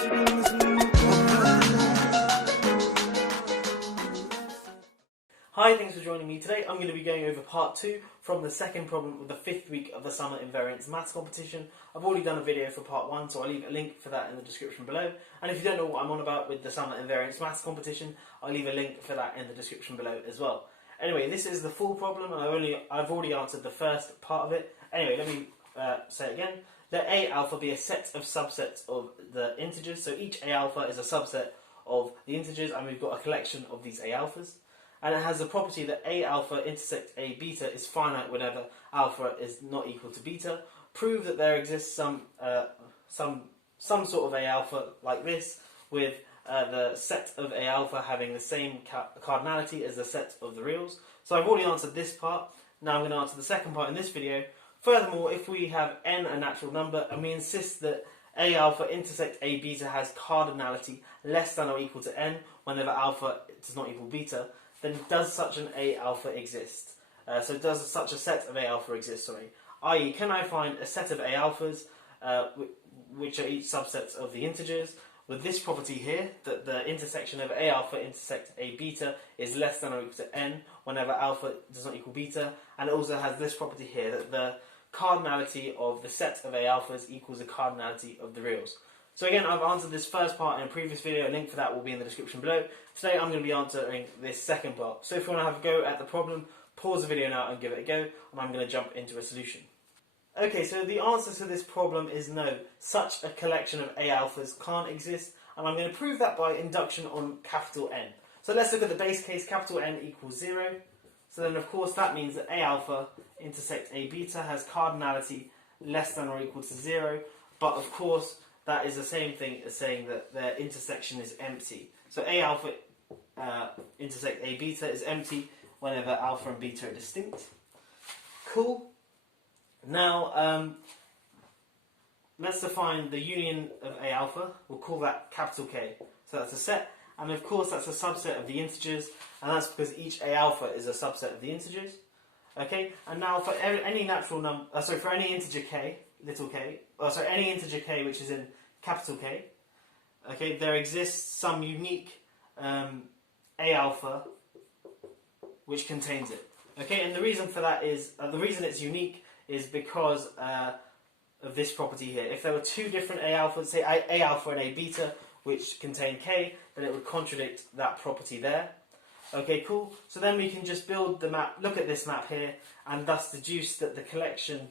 Hi, thanks for joining me. Today I'm going to be going over part 2 from the second problem of the 5th week of the summer invariance maths competition. I've already done a video for part 1, so I'll leave a link for that in the description below. And if you don't know what I'm on about with the summer invariance maths competition, I'll leave a link for that in the description below as well. Anyway, this is the full problem, and I've already answered the first part of it. Anyway, let me say it again. Let A alpha be a set of subsets of the integers. So each A alpha is a subset of the integers, and we've got a collection of these A alphas. And it has the property that A alpha intersect A beta is finite whenever alpha is not equal to beta. Prove that there exists some sort of A alpha like this, with the set of A alpha having the same cardinality as the set of the reals. So I've already answered this part. Now I'm going to answer the second part in this video. Furthermore, if we have n a natural number and we insist that A alpha intersect A beta has cardinality less than or equal to n whenever alpha does not equal beta, then does such an A alpha exist? So does such a set of A alpha exist, sorry? I.e., can I find a set of A alphas which are each subsets of the integers with this property here, that the intersection of A alpha intersect A beta is less than or equal to n whenever alpha does not equal beta, and it also has this property here, that the cardinality of the set of A alphas equals the cardinality of the reals. So again, I've answered this first part in a previous video. A link for that will be in the description below. Today I'm going to be answering this second part. So if you want to have a go at the problem, pause the video now and give it a go, and I'm going to jump into a solution. Okay, so the answer to this problem is no. Such a collection of A alphas can't exist, and I'm going to prove that by induction on capital N. So let's look at the base case, capital N equals 0. So then of course that means that A alpha intersect A beta has cardinality less than or equal to 0, but of course that is the same thing as saying that their intersection is empty. So A alpha intersect A beta is empty whenever alpha and beta are distinct. Cool. Now, let's define the union of A alpha. We'll call that capital K. So that's a set, and of course that's a subset of the integers, and that's because each A alpha is a subset of the integers. Okay, and now for any natural number, for any integer k, little k, any integer k which is in capital K, okay, there exists some unique A alpha which contains it. Okay, and the reason for that is, the reason it's unique is because of this property here. If there were two different A alphas, say A alpha and A beta, which contain K, then it would contradict that property there. Okay, cool. So then we can just build the map, look at this map here, and thus deduce that the collection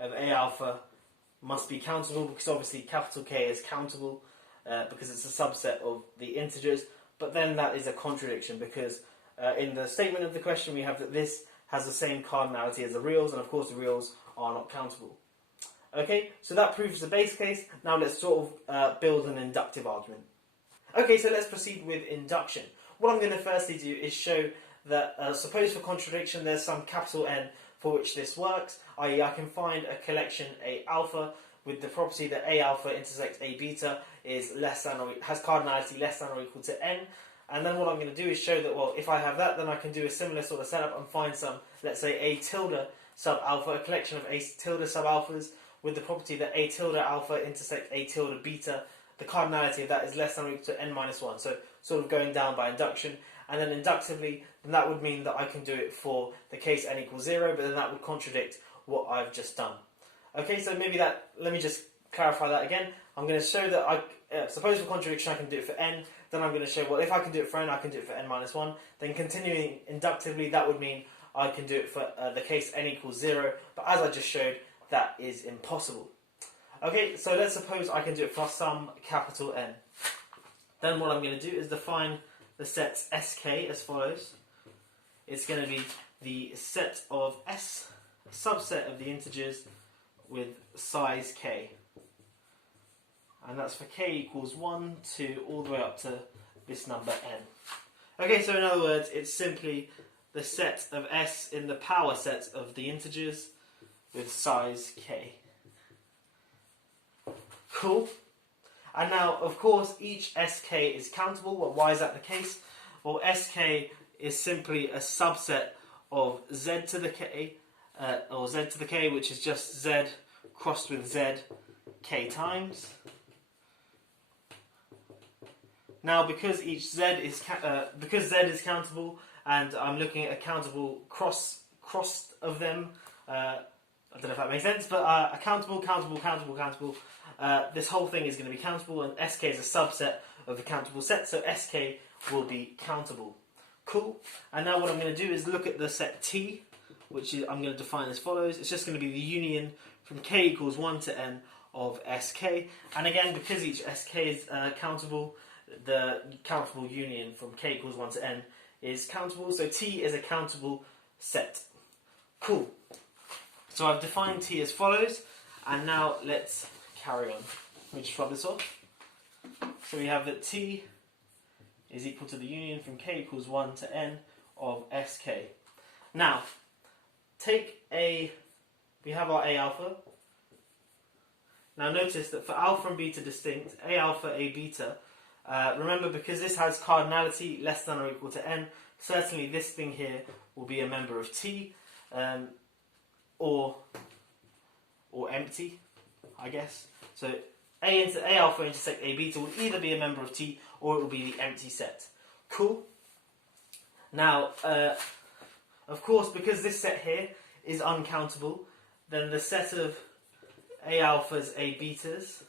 of A alpha must be countable, because obviously capital K is countable because it's a subset of the integers, but then that is a contradiction because in the statement of the question we have that this has the same cardinality as the reals, and of course the reals are not countable. Okay, so that proves the base case. Now let's sort of build an inductive argument. Okay, so let's proceed with induction. What I'm going to firstly do is show that, suppose for contradiction there's some capital N for which this works, i.e. I can find a collection A alpha with the property that A alpha intersects A beta is less than or has cardinality less than or equal to n. And then what I'm going to do is show that, well, if I have that, then I can do a similar sort of setup and find some, let's say, A tilde sub alpha, a collection of A tilde sub alphas with the property that A tilde alpha intersect A tilde beta. The cardinality of that is less than or equal to n minus 1. So sort of going down by induction. And then inductively, then that would mean that I can do it for the case n equals 0, but then that would contradict what I've just done. Okay, so maybe let me just clarify that again. I'm going to show that suppose for contradiction I can do it for n, then I'm going to show, well, if I can do it for n, I can do it for n minus 1. Then continuing inductively, that would mean I can do it for the case n equals 0, but as I just showed, that is impossible. Okay, so let's suppose I can do it for some capital N. Then what I'm going to do is define the sets Sk as follows. It's going to be the set of S, subset of the integers with size k. And that's for k equals 1, 2, all the way up to this number n. Okay, so in other words, it's simply the set of S in the power set of the integers with size k. Cool. And now, of course, each Sk is countable. Well, why is that the case? Well, Sk is simply a subset of Z to the k, or Z to the k, which is just Z crossed with Z k times. Now, because each z is because z is countable, and I'm looking at a countable cross of them. I don't know if that makes sense, but a countable. This whole thing is going to be countable, and SK is a subset of the countable set, so SK will be countable. Cool. And now what I'm going to do is look at the set T, which is, I'm going to define as follows. It's just going to be the union from k equals 1 to n of SK. And again, because each SK is countable, the countable union from k equals 1 to n is countable. So T is a countable set. Cool. So I've defined T as follows. And now let's carry on. Let me just rub this off. So we have that T is equal to the union from k equals 1 to n of SK. Now, we have our A alpha. Now notice that for alpha and beta distinct, A alpha, A beta, remember because this has cardinality less than or equal to n, certainly this thing here will be a member of T, or empty, I guess. So A alpha intersect A beta will either be a member of T or it will be the empty set. Cool? Now, of course, because this set here is uncountable, then the set of A alphas, A betas,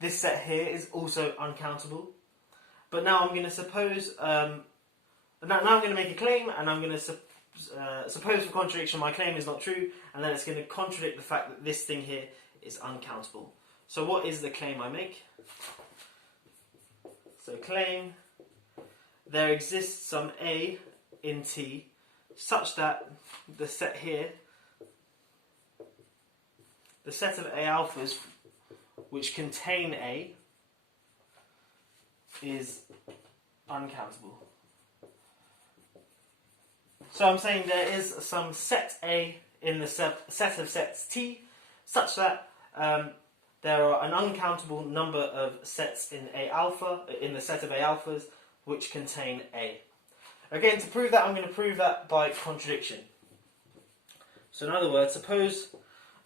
this set here is also uncountable. But now I'm going to suppose, now I'm going to make a claim, and I'm going to suppose for contradiction my claim is not true, and then it's going to contradict the fact that this thing here is uncountable. So what is the claim I make? So claim, there exists some A in T such that the set here, the set of A alphas which contain A is uncountable. So I'm saying there is some set A in the set of sets T such that there are an uncountable number of sets in A alpha, in the set of A alphas, which contain A. Again, to prove that, I'm going to prove that by contradiction. So in other words, suppose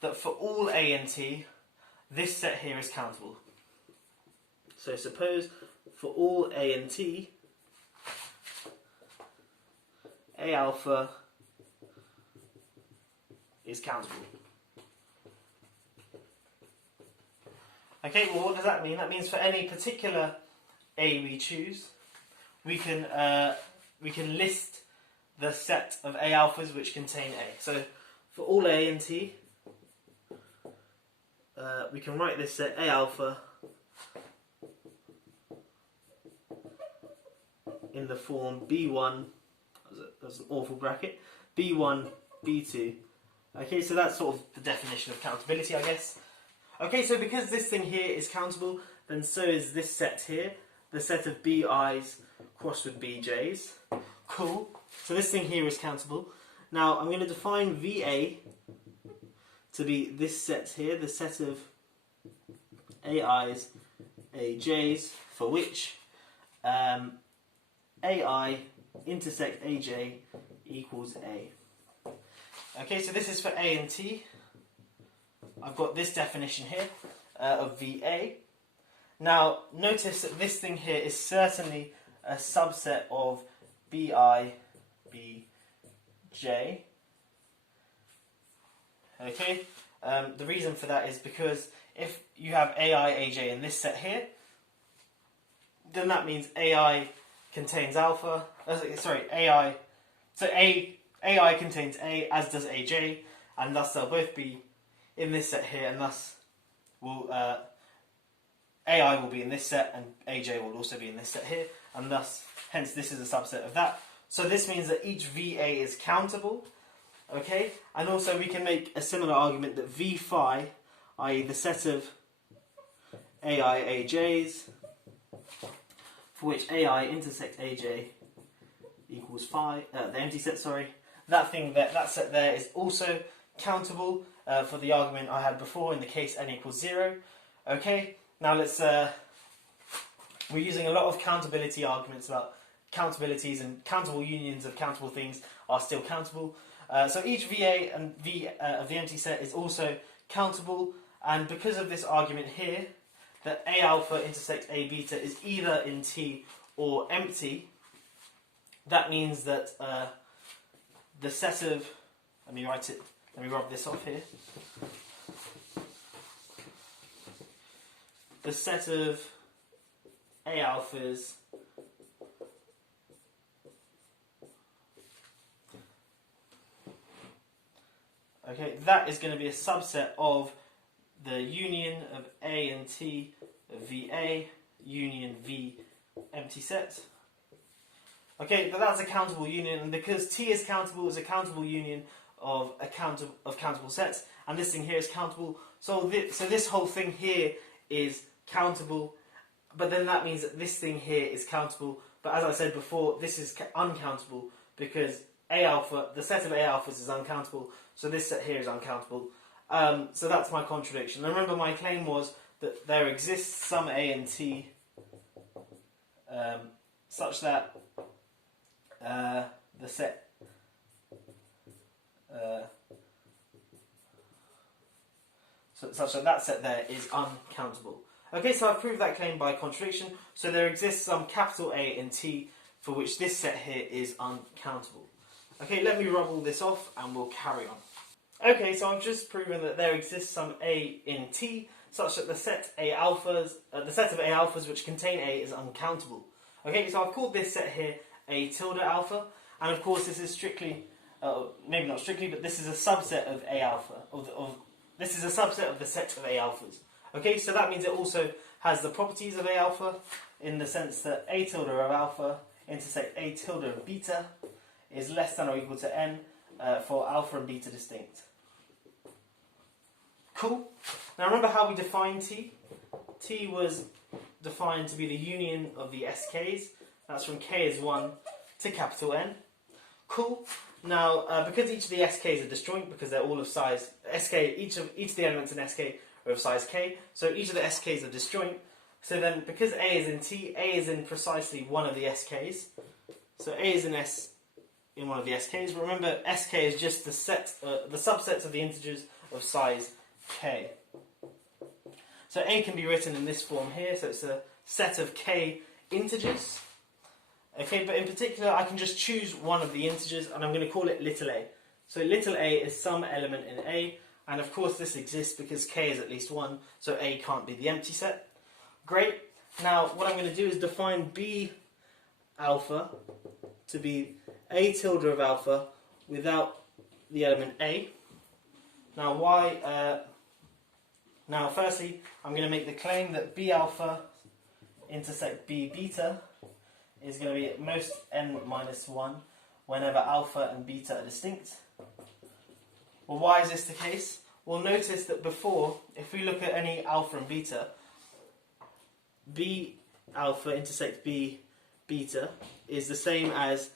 that for all A and T, this set here is countable. So suppose for all A and T, A alpha is countable. Okay, well what does that mean? That means for any particular A we choose, we can list the set of A alphas which contain A. So for all A and T, we can write this set A alpha in the form B1, that's an awful bracket, B1, B2. Okay, so that's sort of the definition of countability, I guess. Okay, so because this thing here is countable, then so is this set here, the set of BI's crossed with BJ's. Cool. So this thing here is countable. Now I'm going to define VA to be this set here, the set of AI's, AJ's, for which AI intersect AJ equals A. Okay, so this is for A and T. I've got this definition here of VA. Now, notice that this thing here is certainly a subset of BI, BJ. Okay, the reason for that is because if you have AI, AJ in this set here, then that means AI contains alpha. AI. So AI contains A, as does AJ, and thus they'll both be in this set here, and thus will AI will be in this set, and AJ will also be in this set here, and thus, hence, this is a subset of that. So this means that each VA is countable, okay? And also we can make a similar argument that V phi, i.e. the set of AI, AJ's, for which AI intersect AJ equals phi, the empty set, sorry, that set there is also countable for the argument I had before in the case n equals 0. Okay, now let's, we're using a lot of countability arguments about countabilities, and countable unions of countable things are still countable. So each VA and V of the empty set is also countable, and because of this argument here, that A alpha intersect A beta is either in T or empty, that means that the set of, let me rub this off here. The set of A alphas that is going to be a subset of the union of A and T of VA union V empty set. Okay, but that's a countable union, and because T is countable, it's a countable union of countable sets, and this thing here is countable. So this whole thing here is countable, but then that means that this thing here is countable. But as I said before, this is uncountable because A alpha, the set of A alphas is uncountable, so this set here is uncountable. So that's my contradiction. And remember, my claim was that there exists some A and T such that the set such that that set there is uncountable. Okay, so I've proved that claim by contradiction. So there exists some capital A in T for which this set here is uncountable. Okay, let me rub all this off and we'll carry on. Okay, so I've just proven that there exists some A in T such that the set of A alphas which contain A is uncountable. Okay, so I've called this set here A tilde alpha, and of course this is strictly, maybe not strictly, but this is a subset of A alpha, this is a subset of the set of A alphas. Okay, so that means it also has the properties of A alpha in the sense that A tilde of alpha intersect A tilde of beta is less than or equal to n for alpha and beta distinct. Cool. Now remember how we defined T? T was defined to be the union of the SKs. That's from K is 1 to capital N. Cool. Now, because each of the SKs are disjoint, because they're all of size SK, each of the elements in SK are of size K, so each of the SKs are disjoint. So then, because A is in T, A is in precisely one of the SKs. So A is in S in one of the SKs. Remember, SK is just the subsets of the integers of size K. So A can be written in this form here. So it's a set of K integers. Okay, but in particular, I can just choose one of the integers, and I'm going to call it little a. So little a is some element in A, and of course this exists because K is at least 1, so A can't be the empty set. Great. Now, what I'm going to do is define B alpha to be A tilde of alpha without the element A. Now, why? Now, firstly, I'm going to make the claim that B alpha intersect B beta is going to be at most n minus 1 whenever alpha and beta are distinct. Well, why is this the case? Well, notice that before, if we look at any alpha and beta, B alpha intersect B beta is the same as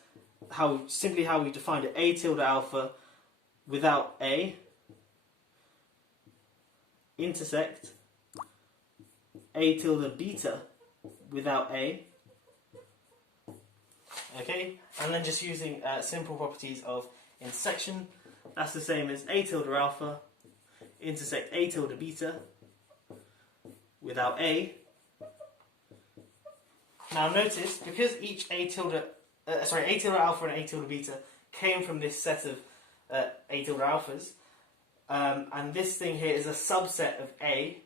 simply how we defined it, A tilde alpha without A intersect A tilde beta without A. Okay, and then just using simple properties of intersection, that's the same as A tilde alpha intersect A tilde beta without A. Now notice, because each A tilde alpha and A tilde beta came from this set of A tilde alphas, and this thing here is a subset of A,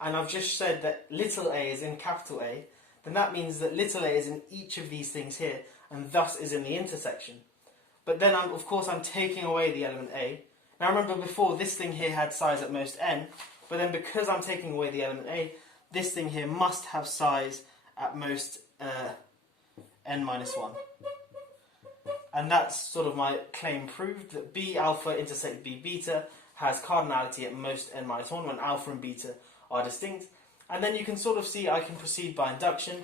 and I've just said that little a is in capital A, then that means that little a is in each of these things here, and thus is in the intersection. But then, of course, I'm taking away the element A. Now remember before, this thing here had size at most n, but then because I'm taking away the element A, this thing here must have size at most n minus 1. And that's sort of my claim proved, that B alpha intersect B beta has cardinality at most n minus 1 when alpha and beta are distinct. And then you can sort of see I can proceed by induction,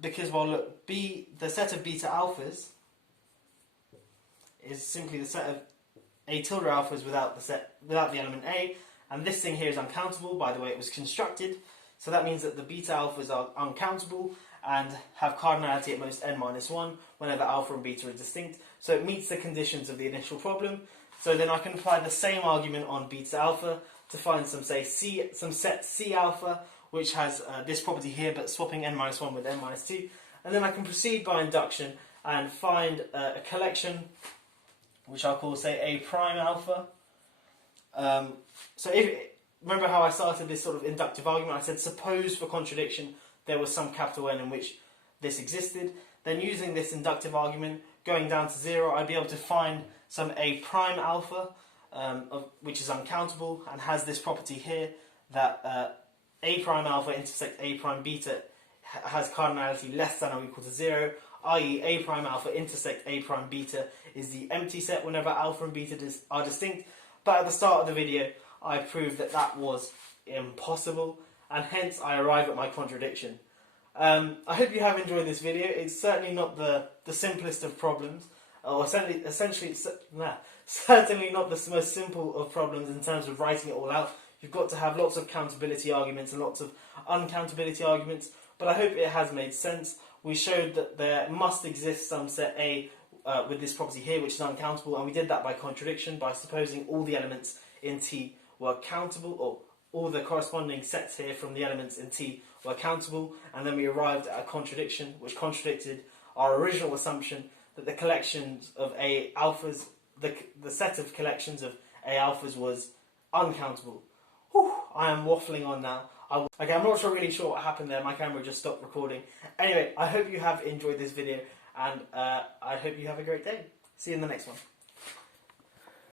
because, well, look, the set of beta alphas is simply the set of A tilde alphas without the element A, and this thing here is uncountable by the way it was constructed, so that means that the beta alphas are uncountable and have cardinality at most n minus 1 whenever alpha and beta are distinct, so it meets the conditions of the initial problem. So then I can apply the same argument on beta alpha to find some set C alpha which has this property here, but swapping n-1 with n-2. And then I can proceed by induction and find a collection, which I'll call, say, A prime alpha. Remember how I started this sort of inductive argument? I said, suppose for contradiction there was some capital N in which this existed. Then using this inductive argument, going down to 0, I'd be able to find some A prime alpha, which is uncountable, and has this property here that A prime alpha intersect A prime beta has cardinality less than or equal to 0, i.e. A prime alpha intersect A prime beta is the empty set whenever alpha and beta are distinct. But at the start of the video, I proved that that was impossible, and hence I arrive at my contradiction. I hope you have enjoyed this video. It's certainly not the simplest of problems, or certainly not the most simple of problems in terms of writing it all out. You've got to have lots of countability arguments and lots of uncountability arguments, but I hope it has made sense. We showed that there must exist some set A with this property here, which is uncountable, and we did that by contradiction, by supposing all the elements in T were countable, or all the corresponding sets here from the elements in T were countable, and then we arrived at a contradiction which contradicted our original assumption that the collections of A alphas, the set of collections of A alphas was uncountable. Whew, I am waffling on now. Okay, I'm not really sure what happened there. My camera just stopped recording. Anyway, I hope you have enjoyed this video, and I hope you have a great day. See you in the next one.